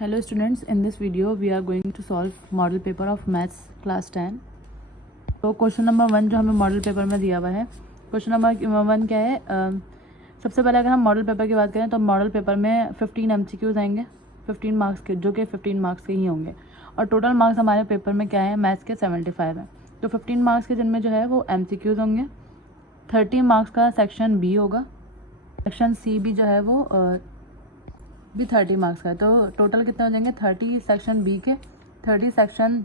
Hello students, in this video we are going to solve model paper of maths class 10. तो question number 1 जो हमें model paper में दिया हुआ है, क्वेश्चन नंबर 1 क्या है। सबसे पहले अगर हम मॉडल पेपर की बात करें तो मॉडल पेपर में 15 MCQs आएंगे 15 मार्क्स के, जो कि 15 मार्क्स के ही होंगे। और टोटल मार्क्स हमारे पेपर में क्या है, मैथ्स के 75 हैं। तो 15 मार्क्स के जिनमें जो है वो MCQs होंगे। 30 मार्क्स का सेक्शन बी होगा, सेक्शन सी भी जो है वो भी 30 मार्क्स का है। तो टोटल कितने हो जाएंगे, 30 सेक्शन बी के, 30 सेक्शन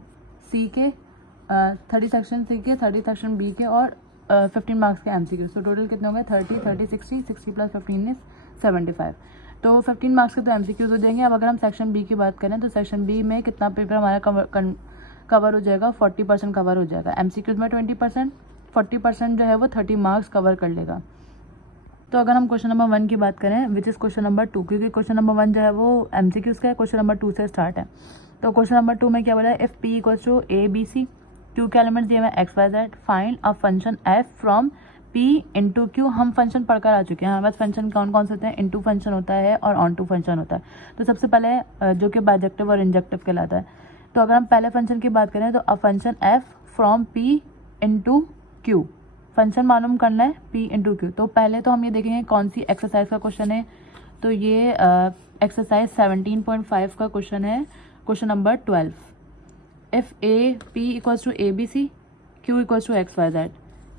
सी के, 30 सेक्शन सी के, 30 सेक्शन बी के और 15 मार्क्स के MCQ। तो टोटल कितने होंगे, 30 30 60 60 प्लस 15 इज 75। तो 15 मार्क्स के तो MCQs हो जाएंगे। अब अगर हम सेक्शन बी की बात करें तो सेक्शन बी में कितना पेपर हमारा कवर हो जाएगा, 40% कवर हो जाएगा। MCQs में 20%, 40% जो है वो 30 मार्क्स कवर कर लेगा। तो अगर हम क्वेश्चन नंबर 1 की बात करें विच इज़ क्वेश्चन नंबर 2, क्योंकि क्वेश्चन नंबर 1 जो है वो MCQs का है, क्वेश्चन नंबर 2 से स्टार्ट है। तो क्वेश्चन नंबर 2 में क्या बोला है, if P equals to ABC, Q के एलिमेंट्स दिए हुए X Y Z, find a function F from P into Q। हम फंक्शन पढ़कर आ चुके हैं, हमारे पास फंक्शन कौन कौन से होते हैं, इंटू फंक्शन होता है और ऑन टू फंक्शन होता है। तो सबसे पहले जो कि बाइजेक्टिव और इंजेक्टिव कहलाता है। तो अगर हम पहले फंक्शन की बात करें तो अ function F from P into Q, function मालूम करना है P इंटू क्यू। तो पहले तो हम ये देखेंगे कौन सी एक्सरसाइज का क्वेश्चन है। तो ये एक्सरसाइज 17.5 का क्वेश्चन है, question number 12। If a P equals to ABC, Q equals to X Y Z,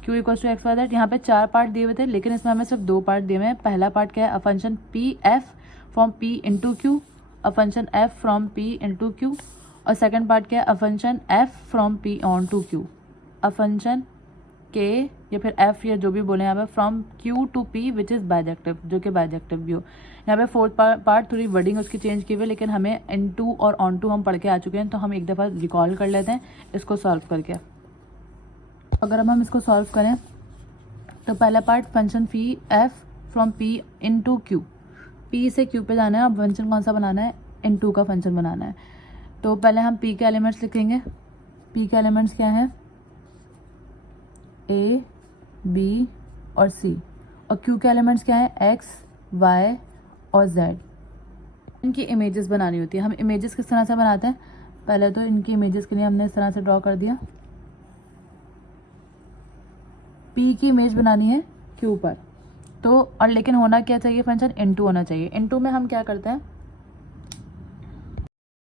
Q equals to X Y Z. यहाँ पे 4 पार्ट दिए हुए थे, लेकिन इसमें हमें सिर्फ 2 पार्ट दिए हुए हैं। पहला पार्ट क्या है, a function P F from P into Q, a function F from P into Q. और सेकेंड पार्ट क्या है, a function F from P onto Q, a function के या फिर एफ या जो भी बोले यहाँ पे from Q to P which is bijective, जो कि बाइजेक्टिव भी हो। यहाँ पे फोर्थ पार्ट थोड़ी वर्डिंग उसकी चेंज की हुई, लेकिन हमें इन टू और ऑन टू हम पढ़ के आ चुके हैं। तो हम एक दफ़ा रिकॉल कर लेते हैं इसको सॉल्व करके। अगर हम इसको सॉल्व करें तो पहला पार्ट फंक्शन फी F from P into Q, P से क्यू पे जाना है। अब फंक्शन कौन सा बनाना है, इन टू का फंक्शन बनाना है। तो पहले हम पी के एलिमेंट्स लिखेंगे। पी के एलिमेंट्स क्या हैं, A, B और C। और Q के एलिमेंट्स क्या है, X, Y और Z। इनकी इमेजेस बनानी होती है। हम इमेजेस किस तरह से बनाते हैं, पहले तो इनकी इमेजेस के लिए हमने इस तरह से ड्रॉ कर दिया। P की इमेज बनानी है Q पर, तो और लेकिन होना क्या चाहिए, फंक्शन इनटू होना चाहिए। इनटू में हम क्या करते हैं,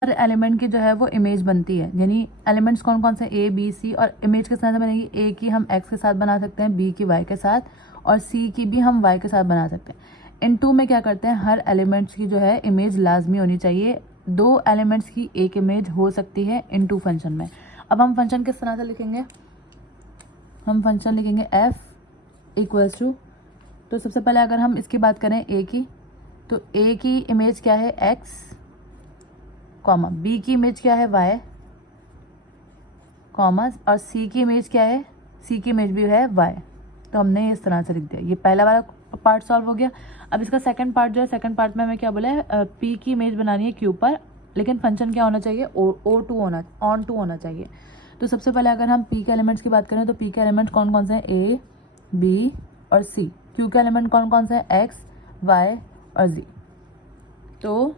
हर एलिमेंट की जो है वो इमेज बनती है। यानी एलिमेंट्स कौन कौन से, A, B, C। और इमेज किस तरह से बनेगी, A की हम X के साथ बना सकते हैं, B की Y के साथ और C की भी हम Y के साथ बना सकते हैं। इन टू में क्या करते हैं, हर एलिमेंट्स की जो है इमेज लाजमी होनी चाहिए। 2 एलिमेंट्स की एक इमेज हो सकती है इन टू फंक्शन में। अब हम फंक्शन किस तरह से लिखेंगे, हम फंक्शन लिखेंगे F इक्वल्स टू, तो सबसे पहले अगर हम इसकी बात करें A की, तो A की इमेज क्या है X, कॉमा B की इमेज क्या है Y, कॉमा और C की इमेज क्या है, C की इमेज भी है Y। तो हमने इस तरह से लिख दिया। ये पहला वाला पार्ट सॉल्व हो गया। अब इसका सेकंड पार्ट जो है, सेकंड पार्ट में हमें क्या बोला है, P की इमेज बनानी है Q पर, लेकिन फंक्शन क्या होना चाहिए, O2 होना, ऑन टू होना चाहिए। तो सबसे पहले अगर हम P के एलिमेंट्स की बात करें तो P के एलिमेंट्स कौन कौन से हैं, A, B और C। Q के एलिमेंट कौन कौन से हैं, X, Y और Z। तो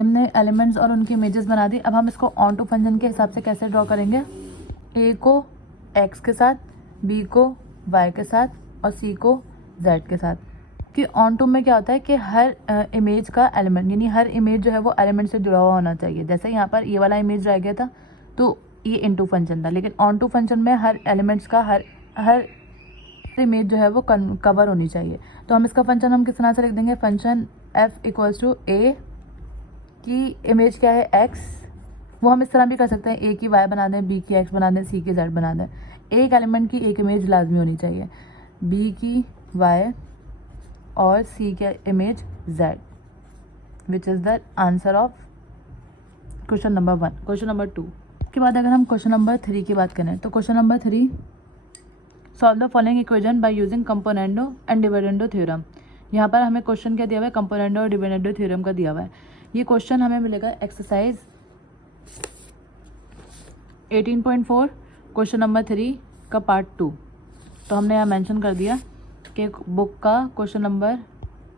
हमने एलिमेंट्स और उनकी इमेजेस बना दी। अब हम इसको ऑन टू फंक्शन के हिसाब से कैसे ड्रॉ करेंगे, A को X के साथ, B को Y के साथ और C को Z के साथ। कि ऑन टू में क्या होता है कि हर इमेज का एलिमेंट, यानी हर इमेज जो है वो एलिमेंट से जुड़ा हुआ होना चाहिए। जैसे यहाँ पर ये वाला इमेज रह गया था तो ये इन टू फंक्शन था, लेकिन ऑन टू फंक्शन में हर एलिमेंट्स का हर इमेज जो है वो कवर होनी चाहिए। तो हम इसका फंक्शन हम किस तरह से लिख देंगे, function F equals to A की इमेज क्या है X, वो हम इस तरह भी कर सकते हैं, A की Y बना दें, B की X बना दें, C की Z बना दें। एक एलिमेंट की एक इमेज लाजमी होनी चाहिए, B की Y और C की image Z, which is the answer of question number 1। Question number 2 के बाद अगर हम क्वेश्चन नंबर 3 की बात करें तो question number 3, solve the following equation by using componendo and dividendo theorem. यहाँ पर हमें क्वेश्चन क्या दिया हुआ है, कंपोनेंडो और डिविडेंडो थ्योरम का दिया हुआ है। ये क्वेश्चन हमें मिलेगा एक्सरसाइज 18.4 क्वेश्चन नंबर 3 का पार्ट 2। तो हमने यहाँ मेंशन कर दिया कि बुक का क्वेश्चन नंबर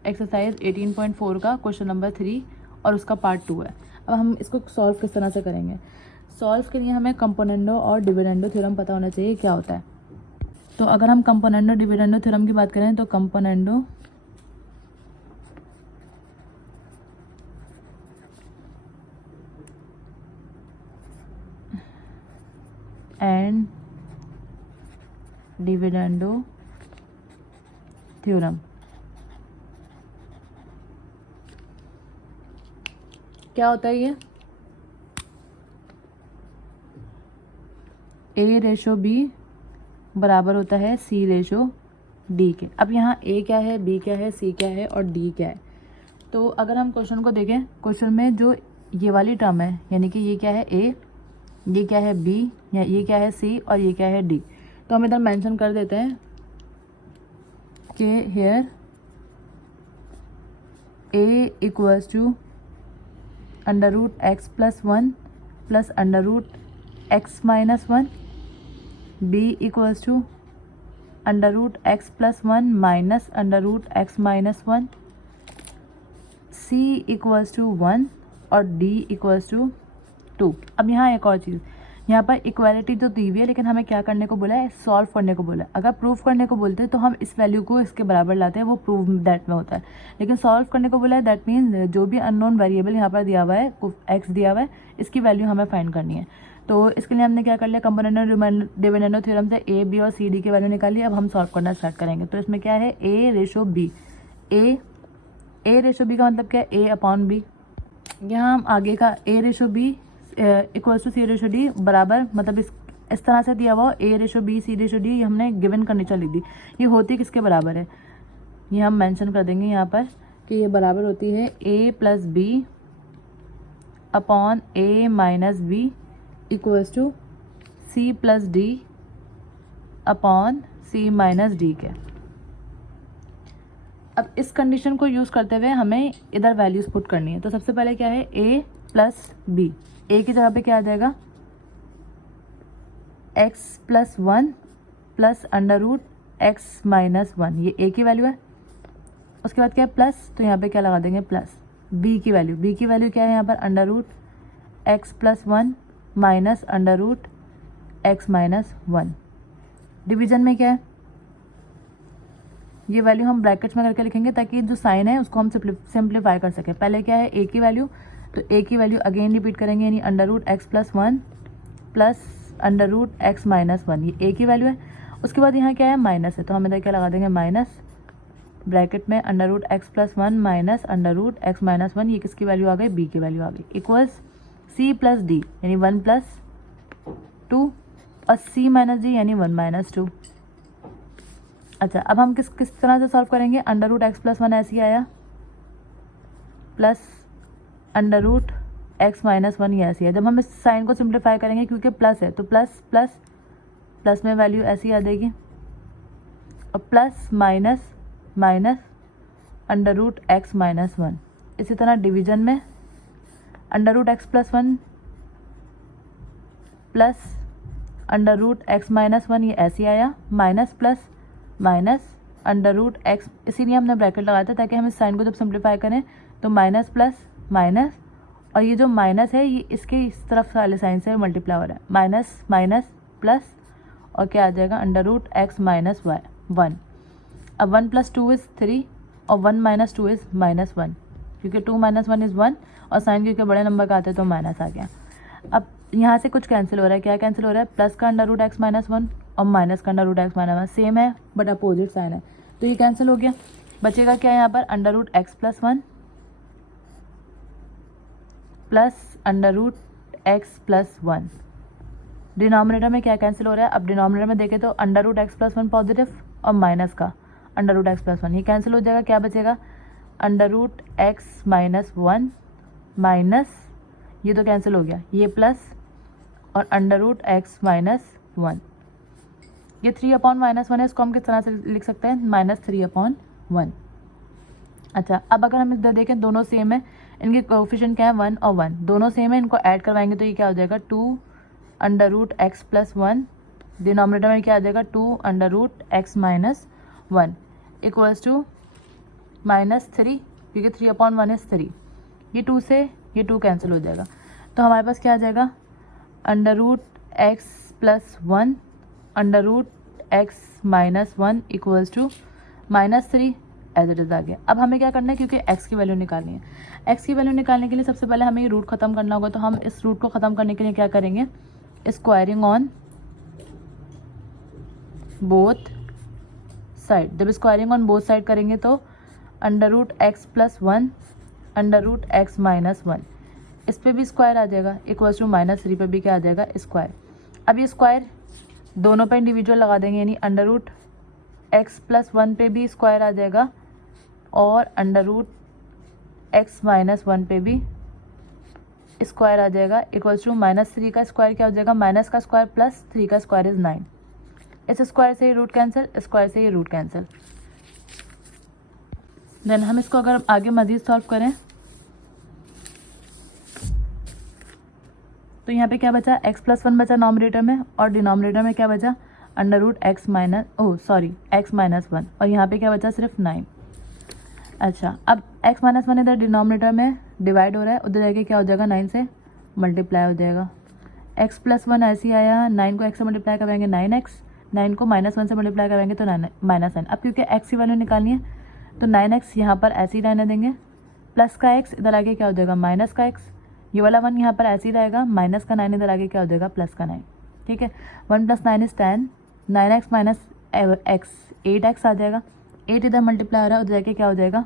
एक्सरसाइज 18.4 का क्वेश्चन नंबर 3 और उसका पार्ट 2 है। अब हम इसको सॉल्व किस तरह से करेंगे? सॉल्व के लिए हमें कंपोनेंडो और डिविडेंडो थ्योरम पता होना चाहिए क्या होता है। तो अगर हम कंपोनेंडो डिविडेंडो थ्योरम की बात करें तो कंपोनेंडो एंड डिविडेंडो थ्योरम क्या होता है? ये A/B बराबर होता है C/D के। अब यहाँ A क्या है, B क्या है, C क्या है और D क्या है? तो अगर हम क्वेश्चन को देखें, क्वेश्चन में जो ये वाली टर्म है, यानी कि ये क्या है A, ये क्या है B, या ये क्या है C और ये क्या है D, तो हम इधर मेंशन कर देते हैं कि here A equals to √x+1 plus √x-1, B equals to √x+1 minus √x-1, C equals to 1 और D इक्वल्स टू 2। अब यहाँ एक और चीज़, यहाँ पर इक्वालिटी तो दी हुई है, लेकिन हमें क्या करने को बोला है? सॉल्व करने को बोला है। अगर प्रूव करने को बोलते हैं तो हम इस वैल्यू को इसके बराबर लाते हैं, वो प्रूव दैट में होता है। लेकिन सॉल्व करने को बोला है, दैट मीन्स जो भी अननोन वेरिएबल यहाँ पर दिया हुआ है, एक्स दिया हुआ है, इसकी वैल्यू हमें फाइंड करनी है। तो इसके लिए हमने क्या कर लिया? कंपोनेंडो डिविडेंडो थ्योरम से A, B और C, D की वैल्यू निकाली। अब हम सॉल्व करना स्टार्ट करेंगे। तो इसमें क्या है? A/B। A/B का मतलब क्या है? A/B। यहाँ हम आगे का A/B इक्वल्स टू C/D बराबर, मतलब इस तरह से दिया हुआ A/B C/D, ये हमने गिवन कंडीशन लिख दी। ये होती किसके बराबर है? ये हम मेंशन कर देंगे यहाँ पर कि ये बराबर होती है A+B upon A-B equals to C+D upon C-D के। अब इस कंडीशन को यूज़ करते हुए हमें इधर वैल्यूज़ पुट करनी है। तो सबसे पहले क्या है? A+B। A की जगह पे क्या आ जाएगा? x+1 प्लस √x-1, ये A की वैल्यू है। उसके बाद क्या है? प्लस, तो यहाँ पे क्या लगा देंगे? प्लस B की वैल्यू। B की वैल्यू क्या है यहाँ पर? √x+1 minus √x-1। डिवीजन में क्या है? ये वैल्यू हम ब्रैकेट्स में करके लिखेंगे ताकि जो साइन है उसको हम सिंप्लीफाई कर सकें। पहले क्या है? A की वैल्यू, तो A की वैल्यू अगेन रिपीट करेंगे, यानी √x+1 प्लस √x-1, ये A की वैल्यू है। उसके बाद यहाँ क्या है? माइनस है, तो हम इधर क्या लगा देंगे? माइनस, ब्रैकेट में √x+1 माइनस √x-1, ये किसकी वैल्यू आ गई? B की वैल्यू आ गई, इक्वल्स C+D यानी 1+2 और C-D यानी 1-2। अच्छा, अब हम किस तरह से सॉल्व करेंगे? √x+1 ऐसे ही आया, प्लस √x-1 ये ऐसी है। जब हम इस साइन को सिंप्लीफाई करेंगे, क्योंकि प्लस है तो प्लस प्लस प्लस में वैल्यू ऐसी आ जाएगी, और प्लस माइनस माइनस √x-1। इसी तरह डिवीजन में √x+1 प्लस √x-1 ये ऐसे आया, माइनस प्लस माइनस √x, इसीलिए हमने ब्रैकेट लगाया था ताकि हम इस साइन को जब सिंप्लीफाई करें तो माइनस प्लस माइनस, और ये जो माइनस है ये इसके इस तरफ वाले साइन से मल्टीप्लाई हो रहा है, माइनस माइनस प्लस, और क्या आ जाएगा? √x-1। अब 1 + 2 = 3 और 1 - 2 = -1, क्योंकि 2 - 1 = 1 और साइन क्योंकि बड़े नंबर का आते हैं तो माइनस आ गया। अब यहाँ से कुछ कैंसिल हो रहा है, क्या कैंसिल हो रहा है? प्लस का √x-1 और माइनस का √x-1 सेम है बट अपोजिट साइन है, तो ये कैंसिल हो गया। बचेगा क्या यहाँ पर? √x+1 plus √x+1। डिनोमिनेटर में क्या कैंसिल हो रहा है? अब डिनोमिनेटर में देखें तो √x+1 पॉजिटिव और माइनस का √x+1 ये कैंसिल हो जाएगा। क्या बचेगा? √x-1 माइनस, ये तो कैंसिल हो गया, ये प्लस और √x-1। ये 3/-1 है, इसको हम किस तरह से लिख सकते हैं? -3/1। अच्छा, अब अगर हम इधर देखें दोनों सेम है, इनके कोएफिशिएंट क्या है? 1 और 1, दोनों सेम है, इनको ऐड करवाएंगे तो ये क्या हो जाएगा? 2√x+1, डिनोमिनेटर में क्या आ जाएगा? 2√x-1 इक्वल्स टू -3, क्योंकि 3/1 = 3, ये 2 से ये 2 कैंसिल हो जाएगा, तो हमारे पास क्या आ जाएगा, under root x plus 1 under root x minus 1 equals to -3 as it is आ गया। अब हमें क्या करना है, क्योंकि x की वैल्यू निकालनी है, x की वैल्यू निकालने के लिए सबसे पहले हमें ये रूट ख़त्म करना होगा। तो हम इस रूट को ख़त्म करने के लिए क्या करेंगे, स्क्वायरिंग ऑन बोथ साइड। जब स्क्वायरिंग ऑन बोथ साइड करेंगे तो under root x plus 1 under root x minus 1, इस पर भी स्क्वायर आ जाएगा इक्वल्स टू -3 पे भी क्या आ जाएगा, स्क्वायर। अब ये स्क्वायर दोनों पे इंडिविजुअल लगा देंगे, यानी अंडर रूट एक्स प्लस 1 पे भी स्क्वायर आ जाएगा और अंडर रूट एक्स माइनस 1 पे भी स्क्वायर आ जाएगा इक्वल्स टू -3 का स्क्वायर क्या हो जाएगा, माइनस का स्क्वायर प्लस 3 का स्क्वायर इज 9। इस स्क्वायर से ही रूट कैंसिल, स्क्वायर से ही रूट कैंसिल। देन हम इसको अगर आगे मज़ीद सॉल्व करें तो यहाँ पे क्या बचा, x प्लस 1 बचा नॉमिनेटर में और डिनोमिनेटर में क्या बचा, under root x minus X minus 1 और यहाँ पे क्या बचा, सिर्फ 9। अच्छा, अब x माइनस 1 इधर डिनोमिनेटर में डिवाइड हो रहा है, उधर जाके क्या हो जाएगा, 9 से मल्टीप्लाई हो जाएगा। x प्लस 1 ऐसे ही आया, 9 को x से मल्टीप्लाई कराएंगे 9x, 9 को -1 से मल्टीप्लाई कराएंगे तो -9। अब क्योंकि x की वैल्यू निकालनी है तो 9x यहाँ पर ऐसे ही रहने देंगे, प्लस का x इधर आगे क्या हो जाएगा, माइनस का x, ये वाला 1 यहाँ पर ऐसे ही रहेगा, माइनस का 9 इधर आगे क्या हो जाएगा, प्लस का 9। ठीक है, 1 + 9 is 10, 9x minus x 8x आ जाएगा, 8 इधर मल्टीप्लाई हो रहा है, उधर जाके क्या हो जाएगा,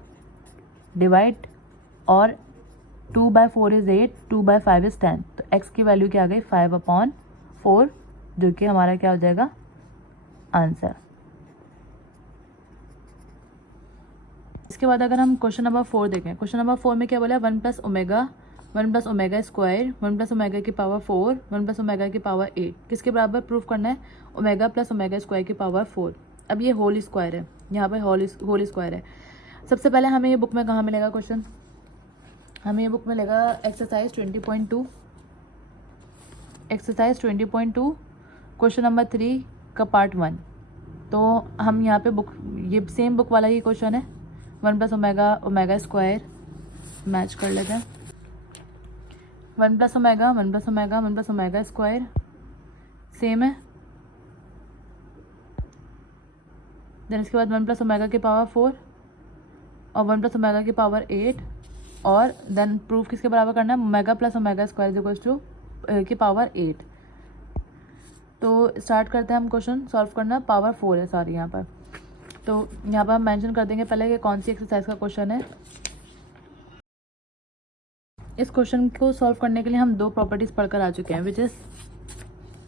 डिवाइड, और 2/4 इज 8, 2/5 इज 10, तो x की वैल्यू क्या आ गई, 5/4, जो कि हमारा क्या हो जाएगा, आंसर। इसके बाद अगर हम क्वेश्चन नंबर 4 देखें, क्वेश्चन नंबर 4 में क्या बोला है, 1 + ओमेगा स्क्वायर, 1 + ओमेगा की पावर 4, 1 + ओमेगा की पावर 8, किसके बराबर प्रूफ करना है, ओमेगा प्लस ओमेगा स्क्वायर की पावर 4। अब ये होल स्क्वायर है, यहाँ पे होल स्क्वायर है। सबसे पहले हमें ये बुक में कहाँ मिलेगा क्वेश्चन, हमें ये बुक में मिलेगा एक्सरसाइज 20.2, एक्सरसाइज 20.2 क्वेश्चन नंबर 3 का पार्ट 1। तो हम यहाँ पे बुक, ये सेम बुक वाला ही क्वेश्चन है, 1 + ओमेगा स्क्वायर मैच कर लेते हैं, 1 + ओमेगा स्क्वायर सेम है। देन इसके बाद 1 + ओमेगा की पावर 4 और 1 + ओमेगा की पावर 8, और देन प्रूफ किसके बराबर करना है, omega plus omega square is equals to की पावर 8। तो स्टार्ट करते हैं हम क्वेश्चन सॉल्व करना, पावर 4 है सॉरी यहाँ पर। तो यहाँ पर हम मेंशन कर देंगे पहले कि कौन सी एक्सरसाइज का क्वेश्चन है। इस क्वेश्चन को सॉल्व करने के लिए हम 2 प्रॉपर्टीज़ पढ़कर आ चुके हैं, विच इज़,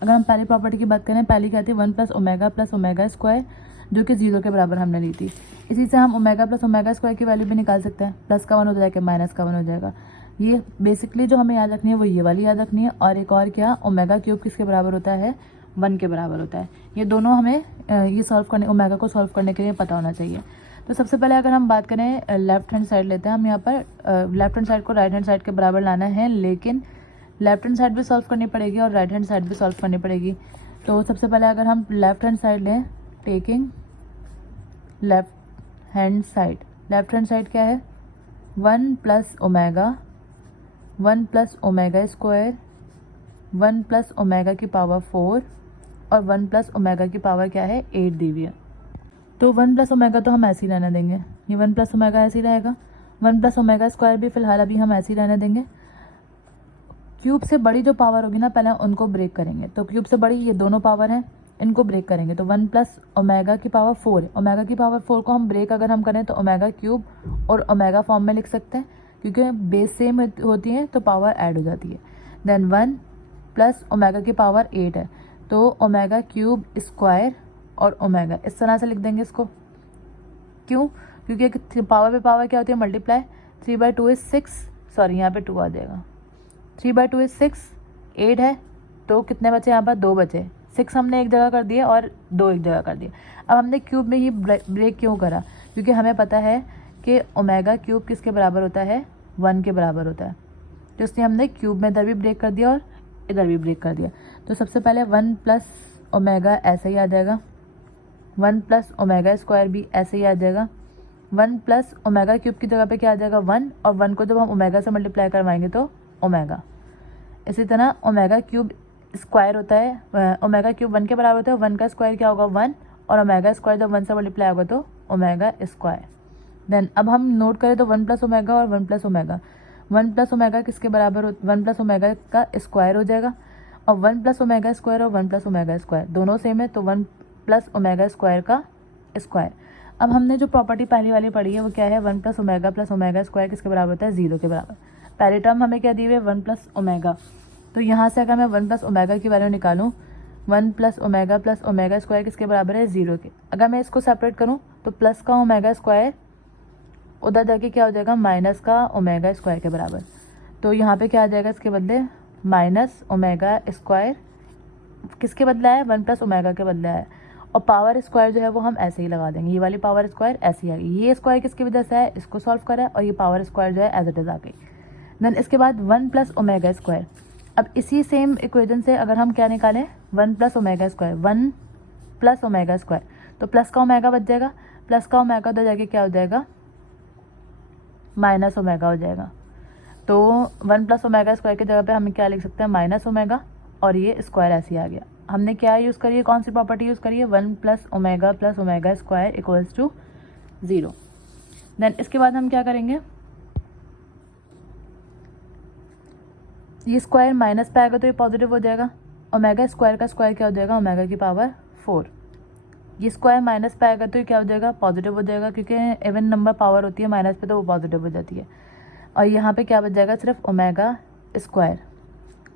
अगर हम पहली प्रॉपर्टी की बात करें, पहली क्या थी, 1 + ओमेगा स्क्वायर, जो कि 0 के बराबर हमने ली थी। इसी से हम ओमेगा प्लस ओमेगा स्क्वायर की वैल्यू भी निकाल सकते हैं, प्लस का 1 हो जाएगा, माइनस का 1 हो जाएगा। ये बेसिकली जो हमें याद रखनी है वो ये वाली याद रखनी है, और एक और क्या, ओमेगा क्यूब किसके बराबर होता है, 1 के बराबर होता है। ये दोनों हमें ये सॉल्व करने, ओमेगा को सॉल्व करने के लिए पता होना चाहिए। तो सबसे पहले अगर हम बात करें, लेफ्ट हैंड साइड लेते हैं हम, यहाँ पर लेफ्ट हैंड साइड को राइट हैंड साइड के बराबर लाना है, लेकिन लेफ्ट हैंड साइड भी सॉल्व करनी पड़ेगी और राइट हैंड साइड भी सॉल्व करनी पड़ेगी। तो सबसे पहले अगर हम लेफ्ट हैंड साइड लें, टेकिंग लेफ्ट हैंड साइड क्या है, 1 + ओमेगा स्क्वायर, 1 + ओमेगा की पावर 4 और 1 + ओमेगा की पावर क्या है, 8 दी हुई है। तो 1 + ओमेगा तो हम ऐसे ही रहने देंगे, ये 1 + ओमेगा ऐसे ही रहेगा, 1 + ओमेगा स्क्वायर भी फिलहाल अभी हम ऐसे ही रहने देंगे। क्यूब से बड़ी जो पावर होगी ना, पहले उनको ब्रेक करेंगे। तो क्यूब से बड़ी ये दोनों पावर हैं, इनको ब्रेक करेंगे। तो 1 + ओमेगा की पावर 4 है, ओमेगा की पावर 4 को हम ब्रेक अगर हम करें तो ओमेगा क्यूब और ओमेगा फॉर्म में लिख सकते हैं, क्योंकि बेस सेम होती है तो पावर ऐड हो जाती है। देन 1 + ओमेगा की पावर 8 है, तो ओमेगा क्यूब स्क्वायर और ओमेगा, इस तरह से लिख देंगे इसको। क्यों, क्योंकि पावर पे पावर क्या होती है, मल्टीप्लाई। 3/2 इज 6, सॉरी यहाँ पे 2 आ जाएगा, 3/2 इज 6, 8 है, तो कितने बचे यहाँ पर, 2 बचे। 6 हमने एक जगह कर दिए और 2 एक जगह कर दिए। अब हमने क्यूब में ही ब्रेक क्यों करा, क्योंकि हमें पता है कि ओमेगा क्यूब किसके बराबर होता है, 1 के बराबर होता है। तो इसलिए हमने क्यूब में इधर भी ब्रेक कर दिया और इधर भी ब्रेक कर दिया। तो सबसे पहले 1 + ओमेगा ऐसे ही आ जाएगा, 1 + ओमेगा स्क्वायर भी ऐसे ही आ जाएगा, 1 प्लस ओमेगा क्यूब की जगह पे क्या आ जाएगा 1, और 1 को जब हम ओमेगा से मल्टीप्लाई करवाएंगे तो ओमेगा। इसी तरह ओमेगा क्यूब स्क्वायर होता है, ओमेगा क्यूब 1 के बराबर होता है, 1 का स्क्वायर क्या होगा 1, और ओमेगा स्क्वायर जब 1 से मल्टीप्लाई होगा तो ओमेगा स्क्वायर। देन अब हम नोट करें तो 1 प्लस ओमेगा और 1 प्लस ओमेगा, 1 प्लस ओमेगा किसके बराबर हो, 1 प्लस ओमेगा का स्क्वायर हो जाएगा, और 1 प्लस ओमेगा स्क्वायर और 1 प्लस ओमेगा स्क्वायर दोनों सेम है, तो 1 प्लस ओमेगा स्क्वायर का स्क्वायर। अब हमने जो प्रॉपर्टी पहली वाली पढ़ी है वो क्या है, 1 प्लस ओमेगा स्क्वायर किसके बराबर होता है 0 के बराबर। पहली टर्म हमें क्या दी हुई है 1 प्लस ओमेगा, तो यहाँ से अगर मैं 1 प्लस ओमेगा की वैल्यू निकालूँ, 1 प्लस ओमेगा स्क्वायर किसके बराबर है 0 के। अगर मैं इसको सेपरेट करूँ तो प्लस का ओमेगा स्क्वायर उधर जाके क्या हो जाएगा माइनस का ओमेगा स्क्वायर के बराबर, तो यहाँ पे क्या आ जाएगा इसके बदले माइनस ओमेगा स्क्वायर किसके बदला है 1 प्लस ओमेगा के बदला है, और पावर स्क्वायर जो है वो हम ऐसे ही लगा देंगे, ये वाली पावर स्क्वायर ऐसे ही आ गई, ये स्क्वायर किसकी वजह से है इसको सॉल्व करा है, और ये पावर स्क्वायर जो है एज इट इज आ गई। देन इसके बाद 1 प्लस ओमेगा स्क्वायर, अब इसी सेम इक्वेशन से अगर हम क्या निकालें 1 plus omega square, 1 plus omega square, तो प्लस का ओमेगा बच जाएगा, प्लस का ओमेगा उधर जाके क्या हो जाएगा माइनस ओमेगा हो जाएगा, तो 1 प्लस ओमेगा स्क्वायर की जगह पे हम क्या लिख सकते हैं माइनस ओमेगा, और ये स्क्वायर ऐसे ही आ गया। हमने क्या यूज़ करी है, कौन सी प्रॉपर्टी यूज़ करी है 1 plus omega square equals to 0। Then इसके बाद हम क्या करेंगे, ये स्क्वायर माइनस पे आएगा तो ये पॉजिटिव हो जाएगा, ओमेगा स्क्वायर का स्क्वायर क्या हो जाएगा ओमेगा की पावर 4, ये स्क्वायर माइनस पे आएगा तो ये क्या हो जाएगा पॉजिटिव हो जाएगा, क्योंकि इवन नंबर पावर होती है माइनस पे तो वो पॉजिटिव हो जाती है, और यहाँ पे क्या बच जाएगा सिर्फ ओमेगा स्क्वायर,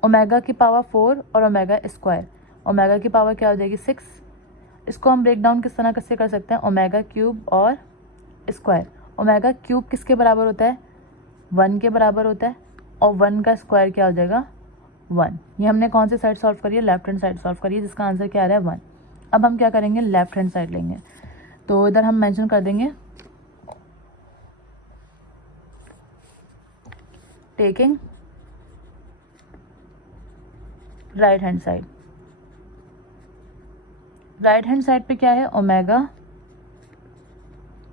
ओमेगा की पावर 4 और ओमेगा स्क्वायर, ओमेगा की पावर क्या हो जाएगी 6। इसको हम ब्रेक डाउन किस तरह कैसे कर सकते हैं, ओमेगा क्यूब और स्क्वायर, ओमेगा क्यूब किसके बराबर होता है 1 के बराबर होता है, और 1 का स्क्वायर क्या हो जाएगा 1। ये हमने कौन सी साइड सॉल्व करी है लेफ्ट हैंड साइड सॉल्व करी है, जिसका आंसर क्या आ रहा है 1। अब हम क्या करेंगे लेफ्ट हैंड साइड लेंगे, तो इधर हम मेंशन कर देंगे taking right hand side. Right hand side पे क्या है ओमेगा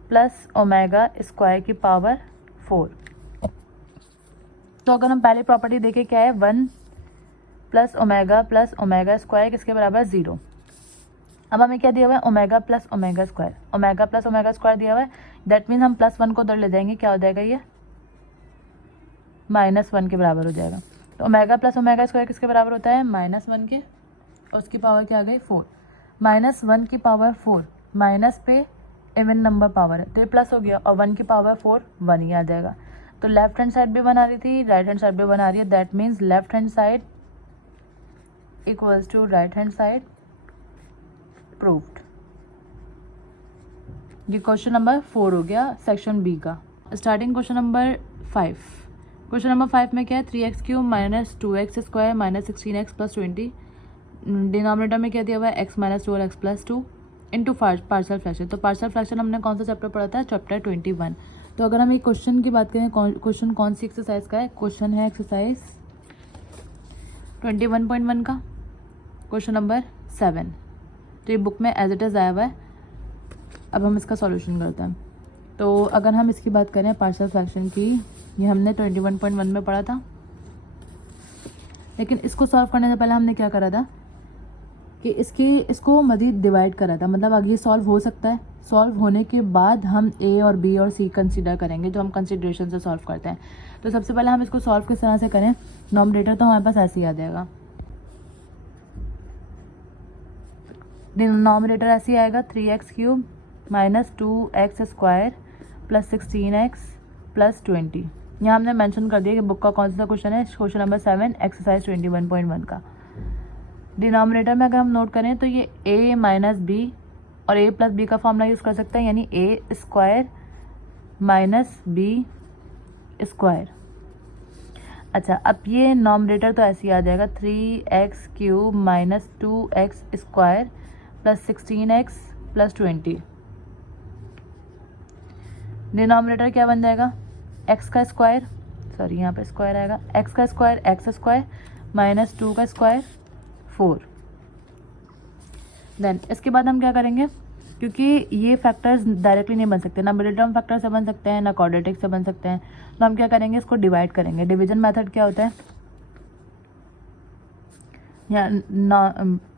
प्लस ओमेगा स्क्वायर की पावर 4। तो अगर हम पहले प्रॉपर्टी देखें क्या है 1 प्लस ओमेगा स्क्वायर किसके बराबर 0। अब हमें क्या दिया हुआ है ओमेगा प्लस ओमेगा स्क्वायर दिया हुआ है, दैट मीन्स हम +1 को उधर ले जाएंगे, क्या हो जाएगा ये -1 के बराबर हो जाएगा। तो ओमेगा प्लस ओमेगा स्क्वायर किसके बराबर होता है -1 के, और उसकी पावर क्या आ गई 4, -1 की पावर 4, माइनस पे इवन नंबर पावर है तो ये प्लस हो गया, और 1 की पावर 4 1 ही आ जाएगा। तो लेफ्ट हैंड साइड भी बना रही थी राइट हैंड साइड भी बना रही है, that means left hand side equals to right hand side proved. ये क्वेश्चन नंबर 4 हो गया सेक्शन बी का। Starting question number 5। Question number 5 में क्या है 3x³ minus 2x² minus 16x plus 20, denominator में क्या दिया हुआ है x माइनस 2 और x plus 2 into partial fraction. तो पार्शियल फ्रैक्शन हमने कौन सा चैप्टर पढ़ा था चैप्टर 21। तो अगर हम एक क्वेश्चन की बात करें क्वेश्चन कौन सी एक्सरसाइज का है, क्वेश्चन है एक्सरसाइज 21.1 का क्वेश्चन नंबर 7। तो ये बुक में एज इट इज़ आया हुआ है। अब हम इसका सॉल्यूशन करते हैं। तो अगर हम इसकी बात करें पार्शियल फ्रैक्शन की, ये हमने 21.1 में पढ़ा था, लेकिन इसको सॉल्व करने से पहले हमने क्या करा था कि इसको मज़ीद डिवाइड करा था, मतलब आगे सॉल्व हो सकता है, सॉल्व होने के बाद हम ए और बी और सी कंसीडर करेंगे जो हम कंसिडरेशन से सॉल्व करते हैं। तो सबसे पहले हम इसको सॉल्व किस तरह से करें, नॉमिनेटर तो हमारे पास ऐसे ही आ जाएगा, डिनोमिनेटर ऐसे ही आएगा 3x³ minus 2x² plus 16x plus 20। यहाँ हमने मेंशन कर दिया कि बुक का कौन सा क्वेश्चन है, क्वेश्चन नंबर 7 एक्सरसाइज 21.1 का। डिनोमिनेटर में अगर हम नोट करें तो ये a माइनस बी और a प्लस बी का फॉर्मूला यूज़ कर सकते हैं, यानी a² माइनस बी स्क्वायर। अच्छा, अब ये नॉमिनेटर तो ऐसे ही आ जाएगा 3x³ minus 2x² plus 16x plus 20। Denominator क्या बन जाएगा x का स्क्वायर, सॉरी यहाँ पे स्क्वायर आएगा, x का स्क्वायर x² माइनस 2 का स्क्वायर 4। देन इसके बाद हम क्या करेंगे, क्योंकि ये फैक्टर्स डायरेक्टली नहीं बन सकते, ना मिडिल टर्म फैक्टर से बन सकते हैं ना क्वाड्रेटिक से बन सकते हैं। तो हम क्या करेंगे, इसको डिवाइड करेंगे। डिवीजन मेथड क्या होता है, या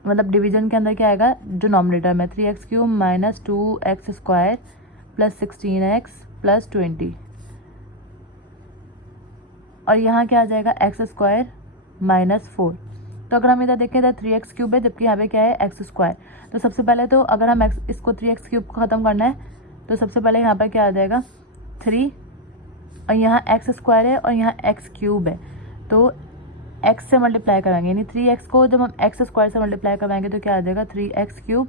मतलब डिवीजन के अंदर क्या आएगा, जो नॉमिनेटर में 3x³ minus 2x² plus 16x plus 20, और यहाँ क्या आ जाएगा x² माइनस 4। तो अगर हम इधर देखें तो 3x³ है, जबकि यहाँ पे क्या है x²। तो सबसे पहले तो अगर हम इसको 3x³ को ख़त्म करना है तो सबसे पहले यहाँ पर क्या आ जाएगा 3, और यहाँ x² है और यहाँ x³ है, तो x से मल्टीप्लाई कराएंगे, यानी 3x को जब हम x² से मल्टीप्लाई करवाएंगे तो क्या आ जाएगा 3x³।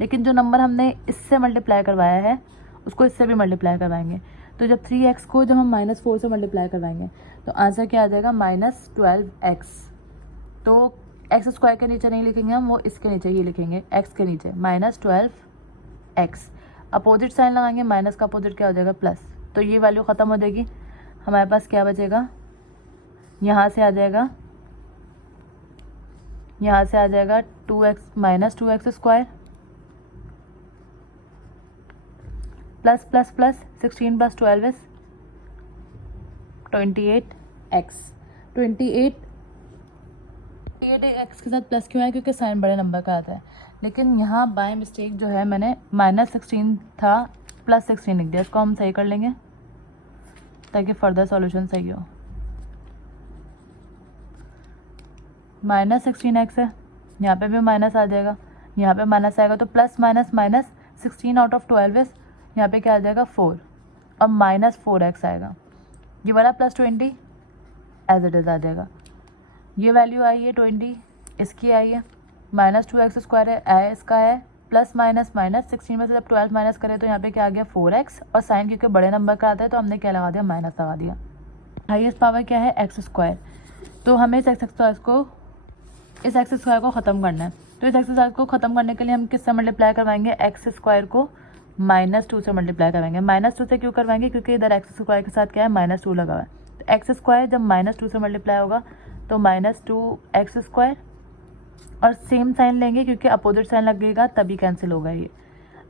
लेकिन जो नंबर हमने इससे मल्टीप्लाई करवाया है उसको इससे भी मल्टीप्लाई करवाएंगे, तो जब 3x को जब हम -4 से मल्टीप्लाई करवाएंगे तो आंसर क्या आ जाएगा -12x। तो x² के नीचे नहीं लिखेंगे हम, वो इसके नीचे ही लिखेंगे, x के नीचे -12x। अपोजिट साइन लगाएंगे, माइनस का अपोजिट क्या हो जाएगा प्लस, तो ये वैल्यू ख़त्म हो जाएगी। हमारे पास क्या बचेगा, यहाँ से आ जाएगा 2x minus 2x² plus plus plus 16 plus 12 is 28x। 28x के साथ प्लस क्यों है, क्योंकि साइन बड़े नंबर का आता है। लेकिन यहाँ बाय मिस्टेक जो है मैंने -16 था +16 लिख दिया, इसको हम सही कर लेंगे ताकि फर्दर सॉल्यूशन सही हो। -16x है, यहाँ पे भी माइनस आ जाएगा, यहाँ पे माइनस आएगा, तो plus minus minus 16 out of 12 is, यहाँ पे क्या आ जाएगा 4 और -4x आएगा। ये वाला +20 एज इट इज़ आ जाएगा। ये वैल्यू आई है 20, इसकी आई है, -2x² है, इसका है, प्लस माइनस माइनस 16 में से जब 12 माइनस करें तो यहाँ पे क्या आ गया 4x, और साइन क्योंकि बड़े नंबर का आता है तो हमने क्या लगा दिया, माइनस लगा दिया। हाईएस्ट पावर क्या है x², तो हमें इस x² को ख़त्म करना है। तो इस x² को ख़त्म करने के लिए हम किससे मल्टीप्लाई करवाएंगे, x² को -2 से मल्टीप्लाई करवाएंगे। -2 से क्यों करवाएंगे, क्योंकि इधर x² के साथ क्या है -2 लगा हुआ है, तो x² जब -2 से मल्टीप्लाई होगा तो -2x², और सेम साइन लेंगे क्योंकि अपोजिट साइन लगेगा तभी कैंसिल होगा ये।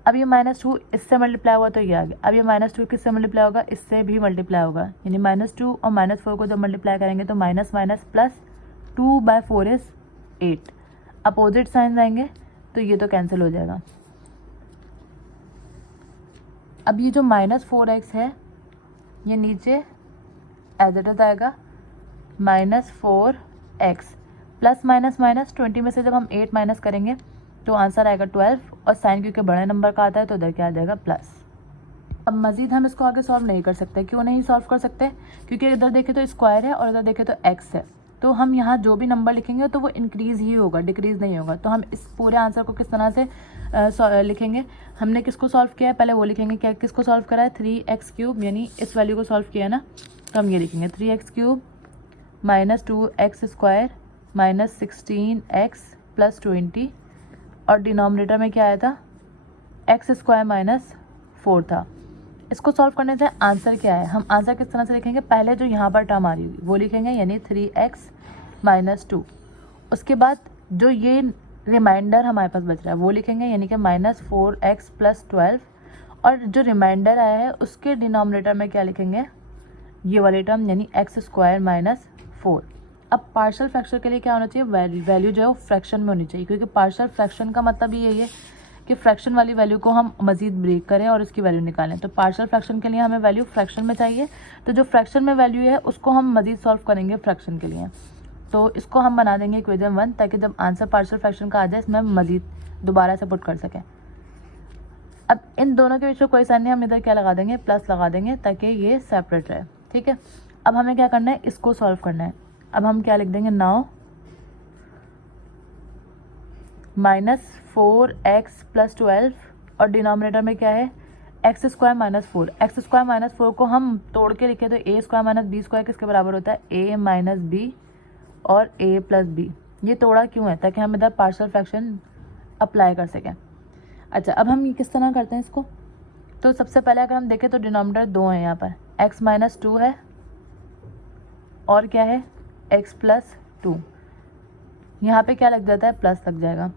अब ये -2 इससे मल्टीप्लाई हुआ तो ये आ गया, अब ये -2 किससे मल्टीप्लाई होगा, इससे भी मल्टीप्लाई होगा, यानी -2 और -4 को जब मल्टीप्लाई करेंगे तो minus minus plus 2/4 is 8। Opposite sign आएंगे तो ये तो कैंसिल हो जाएगा। अब ये जो -4x है ये नीचे एज इट इज आएगा, -4x प्लस माइनस माइनस 20 में से जब हम 8 माइनस करेंगे तो आंसर आएगा 12, और साइन क्योंकि बड़े नंबर का आता है तो इधर क्या आ जाएगा प्लस। अब मज़ीद हम इसको आगे सॉल्व नहीं कर सकते। क्यों नहीं सॉल्व कर सकते, क्योंकि इधर देखें तो स्क्वायर है और इधर देखें तो x है, तो हम यहाँ जो भी नंबर लिखेंगे तो वो इंक्रीज़ ही होगा, डिक्रीज़ नहीं होगा। तो हम इस पूरे आंसर को किस तरह से लिखेंगे, हमने किसको सॉल्व किया है पहले वो लिखेंगे, क्या किसको सॉल्व करा है 3x³ यानी इस वैल्यू को सॉल्व किया है ना, तो हम ये लिखेंगे 3x³ minus 2x² minus 16x plus 20, और डिनोमिनेटर में क्या आया था x² माइनस 4 था। इसको सॉल्व करने से आंसर क्या है, हम आंसर किस तरह से लिखेंगे, पहले जो यहाँ पर टर्म आ रही हुई वो लिखेंगे यानी 3x माइनस 2, उसके बाद जो ये रिमाइंडर हमारे पास बच रहा है वो लिखेंगे यानी कि -4x प्लस 12, और जो रिमाइंडर आया है उसके डिनोमिनेटर में क्या लिखेंगे, ये वाली टर्म यानी x² माइनस 4। अब पार्शियल फ्रैक्शन के लिए क्या होना चाहिए, वैल्यू जो है वो फ्रैक्शन में होनी चाहिए, क्योंकि पार्शियल फ्रैक्शन का मतलब यही है कि फ्रैक्शन वाली वैल्यू को हम मज़ीद ब्रेक करें और उसकी वैल्यू निकालें। तो पार्शियल फ्रैक्शन के लिए हमें वैल्यू फ्रैक्शन में चाहिए, तो जो फ्रैक्शन में वैल्यू है उसको हम मज़ीद सॉल्व करेंगे फ्रैक्शन के लिए। तो इसको हम बना देंगे इक्वेशन 1, ताकि जब आंसर पार्शियल फ्रैक्शन का आ जाए इसमें मज़ीद दोबारा से पुट कर सकें। अब इन दोनों के बीच में कोई साइन नहीं, हम इधर क्या लगा देंगे, प्लस लगा देंगे ताकि ये सेपरेट रहे, ठीक है। अब हमें क्या करना है, इसको सॉल्व करना है। अब हम क्या लिख देंगे, नाउ -4x प्लस 12, और डिनोमिनेटर में क्या है x² माइनस 4। x² माइनस 4 को हम तोड़ के लिखे तो a² माइनस b² किसके बराबर होता है, a माइनस b और a प्लस b। ये तोड़ा क्यों है, ताकि हम इधर पार्शियल फ्रैक्शन अप्लाई कर सकें। अच्छा, अब हम किस तरह करते हैं इसको, तो सबसे पहले अगर हम देखें तो डिनोमिनेटर 2 है, यहाँ पर x माइनस 2 है और क्या है x प्लस 2, यहाँ पे क्या लग जाता है, प्लस लग जाएगा।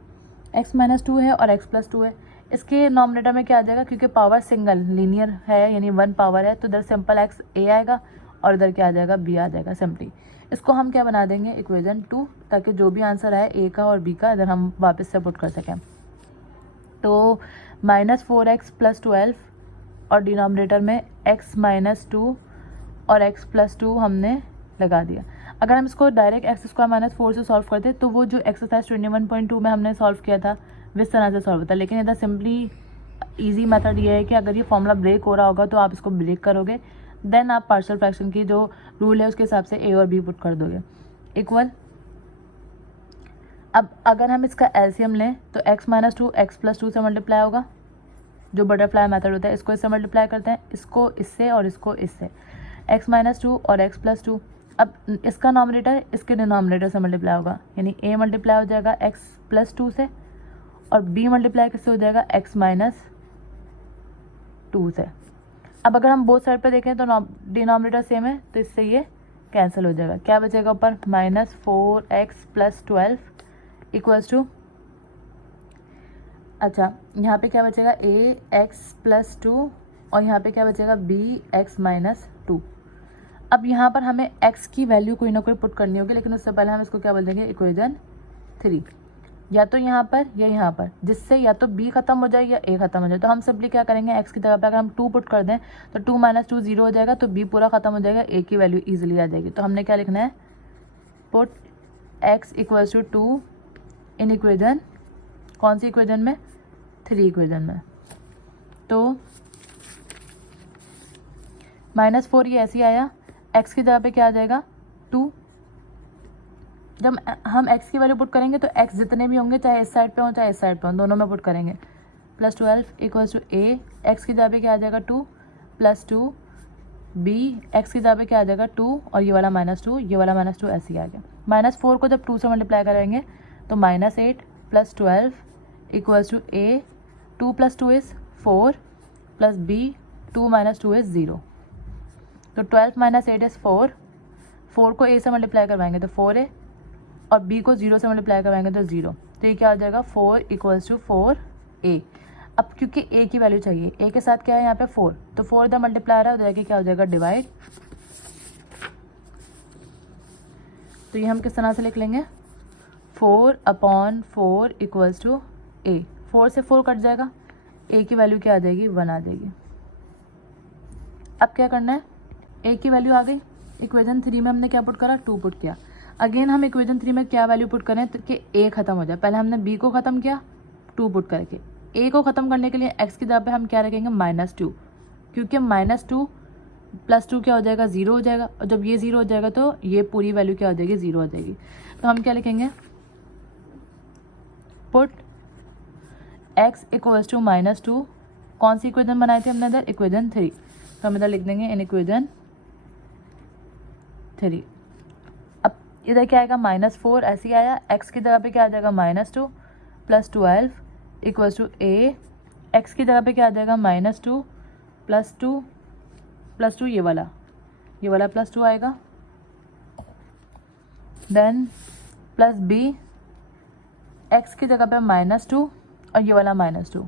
x माइनस 2 है और x प्लस 2 है, इसके नॉमिनेटर में क्या आ जाएगा, क्योंकि पावर सिंगल लीनियर है यानी 1 पावर है, तो इधर सिंपल एक्स ए आएगा और इधर क्या आ जाएगा, बी आ जाएगा सिंपली। इसको हम क्या बना देंगे, इक्वेशन 2, ताकि जो भी आंसर आए ए का और बी का इधर हम वापस से पुट कर सकें। तो -4x + 12 और डिनोमिनेटर में x - 2 और x + 2 हमने लगा दिया। अगर हम इसको डायरेक्ट x² - 4 से सॉल्व करते तो वो जो एक्सरसाइज 21.2 में हमने सॉल्व किया था इस तरह से सॉल्व होता है। लेकिन इधर सिंपली इजी मेथड ये है कि अगर ये फॉर्मूला ब्रेक हो रहा होगा तो आप इसको ब्रेक करोगे, देन आप पार्शियल फ्रैक्शन की जो रूल है उसके हिसाब से ए और बी पुट कर दोगे इक्वल। अब अगर हम इसका एलसीएम लें तो x - 2 x + 2 से मल्टीप्लाई होगा, जो बटरफ्लाई मेथड होता है इसको इससे मल्टीप्लाई करते हैं, इसको इससे और इसको इससे, x - 2 और x + 2। अब इसका नॉमिनेटर इसके डिनोमिनेटर से मल्टीप्लाई होगा, यानी a मल्टीप्लाई हो जाएगा x + 2 से और b मल्टीप्लाई किससे हो जाएगा, x - 2 से। अब अगर हम बोथ साइड पे देखें तो डिनोमिनेटर सेम है तो इससे ये कैंसिल हो जाएगा। क्या बचेगा ऊपर, -4x + 12 इक्वल्स टू, अच्छा यहाँ पे क्या बचेगा, ax + 2 और यहाँ पे क्या बचेगा, bx - 2। अब यहाँ पर हमें x की वैल्यू कोई ना कोई पुट करनी होगी, लेकिन उससे पहले हम इसको क्या बोल देंगे, इक्वेशन 3, या तो यहाँ पर या यहाँ पर, जिससे या तो b खत्म हो जाए या a खत्म हो जाए। तो हम सिंपली क्या करेंगे, x की जगह पर अगर हम 2 पुट कर दें तो 2 - 2 0 हो जाएगा, तो b पूरा खत्म हो जाएगा, a की वैल्यू ईजिली आ जाएगी। तो हमने क्या लिखना है, पुट x = 2 इन इक्वेशन, कौन सी इक्वेशन में, 3 इक्वेशन में। तो -4 ये ऐसे ही आया, x की जगह पे क्या आ जाएगा, 2। जब हम x की वैल्यू पुट करेंगे तो x जितने भी होंगे, चाहे इस साइड पे हो चाहे इस साइड पे हो, दोनों में पुट करेंगे, +12 = a, x की जगह पे क्या आ जाएगा, 2 + 2 b, x की जगह पे क्या आ जाएगा, 2 और ये वाला -2, ये वाला -2 ऐसे ही आ गया। -4 को जब 2 से मल्टीप्लाई करेंगे तो -8 + 12 = a, 2 + 2 = 4 + b, 2 - 2 = 0। तो 12 - 8 = 4, 4 को a से मल्टीप्लाई करवाएंगे तो 4a और b को 0 से मल्टीप्लाई करवाएंगे तो 0। तो ये क्या आ जाएगा, 4 = 4a। अब क्योंकि a की वैल्यू चाहिए, a के साथ क्या है यहाँ पे 4, तो 4 इधर मल्टीप्लाई आ रहा है, उधर क्या हो जाएगा, डिवाइड। तो ये हम किस तरह से लिख लेंगे, 4/4 = a, 4 से 4 कट जाएगा, a की वैल्यू क्या आ जाएगी, 1 आ जाएगी। अब क्या करना है, a की वैल्यू आ गई, इक्वेशन 3 में हमने क्या पुट करा, 2 पुट किया। अगेन हम इक्वेशन 3 में क्या वैल्यू पुट करें तो कि a खत्म हो जाए, पहले हमने b को ख़त्म किया 2 पुट करके, a को ख़त्म करने के लिए x की जगह पे हम क्या रखेंगे, -2, क्योंकि -2 + 2 क्या हो जाएगा, 0 हो जाएगा, और जब ये 0 हो जाएगा तो ये पूरी वैल्यू क्या हो जाएगी, 0 हो जाएगी। तो हम क्या लिखेंगे, पुट x = -2, कौन सी इक्वेशन बनाई थी हमने इधर, इक्वेशन 3, तो हम इधर लिख देंगे इन इक्वेशन 3। अब इधर क्या आएगा, -4 ऐसे ही आया, x की जगह पे क्या आ जाएगा, -2 + 12 = a, x की जगह पे क्या आ जाएगा, -2 + 2 + 2 ये वाला +2 आएगा, देन प्लस b, x की जगह पे -2 और ये वाला -2।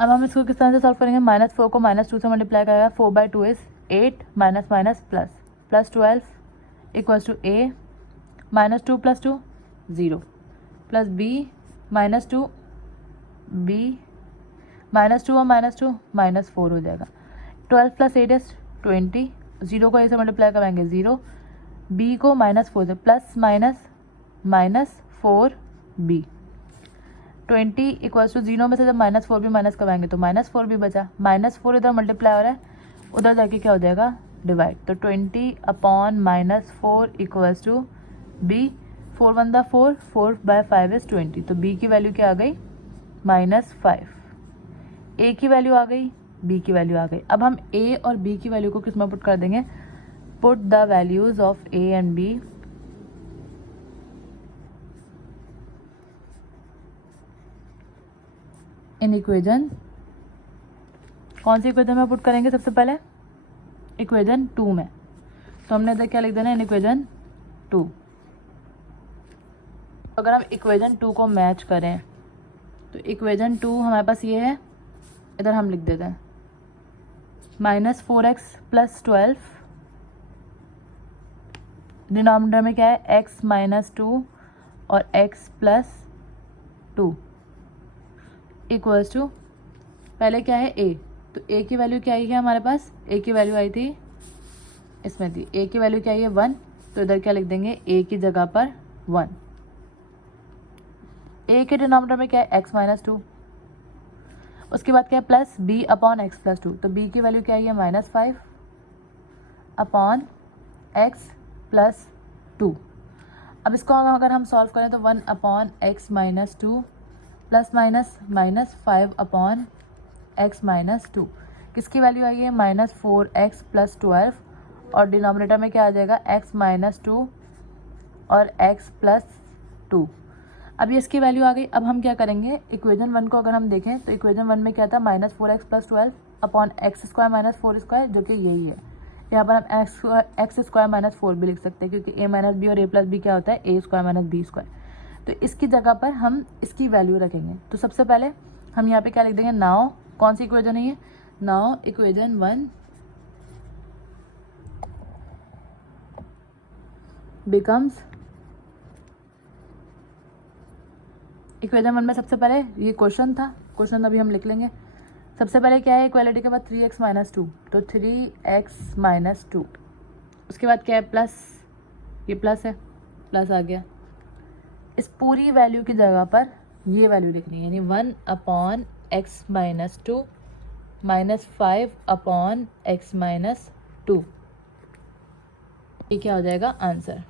अब हम इसको किस तरह से सॉल्व करेंगे, -4 को -2 से मल्टीप्लाई करेगा, 4/2 = 8 -, plus 12 = a, -2 + 2 0, plus b -2 b, -2 और -2 -4 हो जाएगा। 12 + 8 = 20, 0 को a से मल्टीप्लाई कराएंगे 0, b को -4 से प्लस -4b, 20 = 0 में से जब -4 भी माइनस करवाएंगे तो -4 भी बचा, -4 इधर मल्टीप्लाई हो रहा है, उधर जाके क्या हो जाएगा, डिवाइड। तो 20/-4 = b, 4 × 1 = 4, 4/5 = 20। तो b की वैल्यू क्या आ गई, -5। a की वैल्यू आ गई, b की वैल्यू आ गई। अब हम a और b की वैल्यू को किस में पुट कर देंगे, put the values of a and b in equation, कौन सी इक्वेशन में पुट करेंगे सबसे पहले, इक्वेशन 2 में। तो हमने इधर क्या लिख देना है, इन इक्वेशन 2। अगर हम इक्वेशन 2 को मैच करें तो इक्वेशन 2 हमारे पास ये है, इधर हम लिख देते हैं -4x + 12, डिनोमिनेटर में क्या है x - 2 और x + 2 इक्वल्स टू, पहले क्या है a, तो a की वैल्यू क्या आई है हमारे पास, a की वैल्यू आई थी इसमें थी, a की वैल्यू क्या आई है 1, तो इधर क्या लिख देंगे a की जगह पर 1। a के डिनोमिनेटर में क्या है x - 2, उसके बाद क्या है प्लस b अपॉन x + 2, तो b की वैल्यू क्या आई है -5 अपॉन x + 2। अब इसको अगर हम सॉल्व करें तो 1 upon x - 2 plus minus -5 upon x - 2, किसकी वैल्यू आई है -4x + 12, और डिनोमिनेटर में क्या आ जाएगा x - 2 और x + 2। अब ये इसकी वैल्यू आ गई। अब हम क्या करेंगे, इक्वेशन 1 को अगर हम देखें तो इक्वेशन 1 में क्या था -4x + 12 अपॉन x² - 4² जो कि यही है। यहाँ पर हम x² - 4 भी लिख सकते हैं क्योंकि a - b और a + b क्या होता है a² - b²। तो इसकी जगह पर हम इसकी वैल्यू रखेंगे। तो सबसे पहले हम यहाँ पे क्या लिख देंगे, नाउ कौन सी इक्वेशन है ये, नाउ इक्वेशन 1 बिकम्स, इक्वेशन 1 में सबसे पहले ये क्वेश्चन था, क्वेश्चन अभी हम लिख लेंगे। सबसे पहले क्या है, इक्वालिटी के बाद 3x - 2, तो 3x - 2, उसके बाद क्या है प्लस, ये प्लस है, प्लस आ गया। इस पूरी वैल्यू की जगह पर ये वैल्यू लिखनी है, यानी 1 अपॉन x - 2 -5 अपॉन x - 2, ये क्या हो जाएगा आंसर।